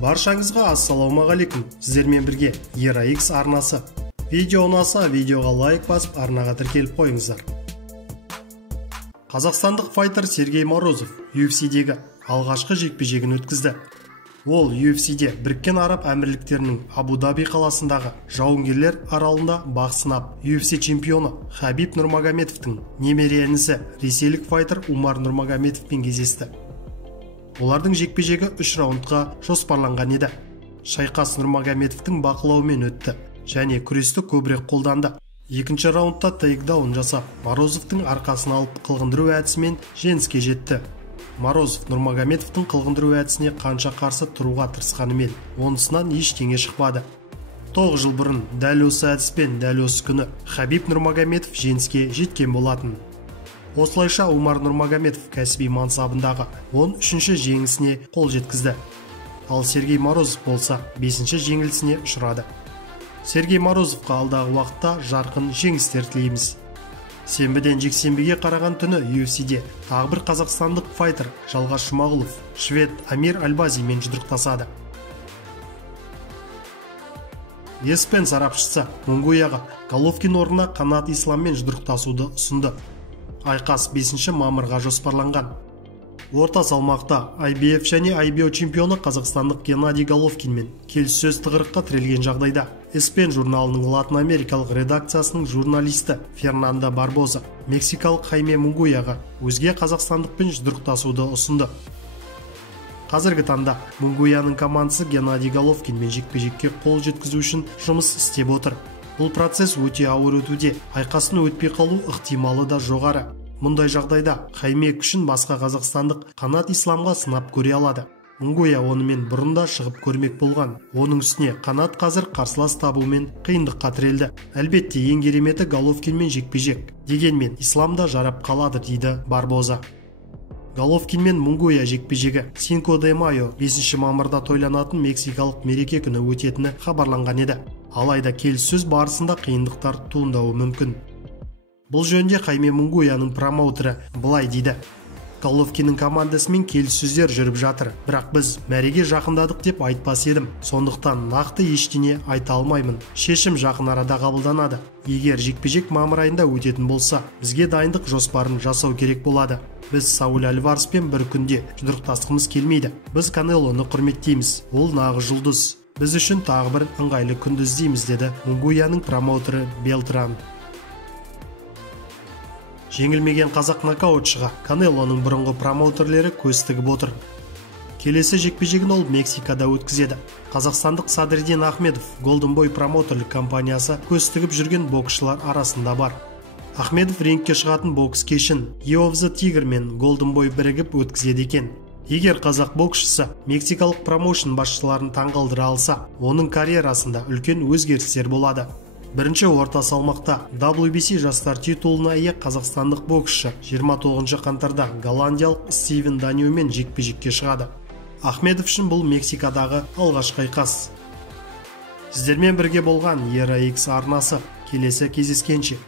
Баршаңызға ассалаумағалейкум. Сіздермен бірге ERA-X арнасы. Видео ұнаса, видеоға лайк басып, арнаға тіркеліп қойыңыздар. Қазақстандық файтер Сергей Морозов UFC-дегі алғашқы жекпе-жегін өткізді. Ол UFC-де Біріккен Араб Әмірліктерінің Абу-Даби қаласындағы жауынгерлер аралында бақ сынап, UFC чемпионы Хабиб Нурмагомедовтың немере інісі ресейлік файтер Умар Нурмагомедовпен кездесті. Олардың жекпе-жегі 3 раундқа жоспарланған еді. Шайқас Нурмагомедовтың бақылауымен өтті және күресті көбірек қолданды. Екінші раундта тейкдаун жасап, Морозовтың арқасын алып қылғындыру әдісімен жеңіске жетті. Морозов Нурмагомедовтың қылғындыру әдісіне қанша қарсы тұруға тырысқанымен, онысынан ештеңе шықпады. 9 жыл бұрын дәл осы әдіспен дәл осы күні Хабиб Нурмагомедов жеңіске жеткен болатын. Осылайша Умар Нурмагомедов кәсіби мансабындағы 13-ші жеңісіне қол жеткізді. Ал Сергей Морозов болса 5-ші жеңілісіне ұшырады. Сергей Морозовқа алдағы уақытта жарқын жеңістер тілейміз. Сенбіден жексенбіге қараған түні UFC-де тағы бір қазақстандық файтер Жалғас Жұмағұлов швед Амир Альбазимен жұдырықтасады. ESPN сарапшысы Мунгуяға Головкин орнына Қанат Исламмен жұдырықтасуды ұсынды. Айқас 5 мамырға жоспарланған. Орта салмақта IBF және IBO чемпионы қазақстандық Геннадий Головкинмен келіссөз тығырыққа тірелген жағдайда ESPN журналының Латын Америкалық редакциясының журналисті Фернандо Барбоза мексикалық Хайме Мунгуяға өзге қазақстандықпен жұдырықтасуды ұсынды. Қазіргі таңда Мунгуяның командасы Геннадий Головкинмен жекпе-жекке қол жеткізу үшін жұмыс істеп отыр. Бұл процесс өте ауыр өтуде, айқасын өтпей қалу ықтималы да жоғары. Мұндай жағдайда Хайме күшін басқа қазақстандық Қанат Исламға сынап көре алады. Мунгуя онымен бұрында шығып көрмек болған. Оның үстіне Қанат қазір қарсылас табумен қиындыққа тірелді. Әлбетте ең кереметі Головкинмен жекпе-жек. Дегенмен Исламда жарап қалады дейді Барбоза. Головкин мен Мунгуя жекпе-жегі Cinco de Mayo 5 мамырда тойланатын мексикалық мереке күні өтетіні хабарланған еді. Алайда келіссөз барысында қиындықтар туындауы мүмкін. Бұл жөнде Хайме Мунгуяның промоутері былай дейді: Головкиннің командасымен келіссөздер жүріп жатыр, бірақ біз мәреге жақындадық деп айтпас едім. Сондықтан нақты ештеңе айта алмаймын. Шешім жақын арада қабылданады. Егер жекпе-жек мамыр айында өтетін болса, бізге дайындық жоспарын жасау керек болады. Біз Сауль Альвареспен бір күнде жұдырықтасқымыз келмейді. Біз Канелоны құрметтейміз. Ол нағыз жұлдыз. Біз үшін тағы бір ыңғайлы күнді іздейміз, деді Мунгуяның промоутері Белтран. Жеңілмеген қазақ нокаутшыға Канелоның бұрынғы промоутерлері көз тігіп отыр. Келесі жекпе-жегін ол Мексикада өткізеді. Қазақстандық Садриддин Ахмедов Golden Boy промоутерлік компаниясы көз тігіп жүрген боксшылар арасында бар. Ахмедов рингке шығатын бокс кешін Year of the Tiger мен Golden Boy бірігіп өткізеді екен. Егер қазақ боксшысы мексикалық промоушн басшыларын таңғалдыра алса, оның карьерасында үлкен өзгерістер болады. Бірінші орта салмақта WBC жастар титулына ие қазақстандық боксшы 29 қаңтарда голландиялық Стивен Даньюмен жекпе-жекке шығады. Ахмедов үшін бұл Мексикадағы алғашқы айқас. Сіздермен бірге болған ERA-X арнасы. Келесі кездескенше.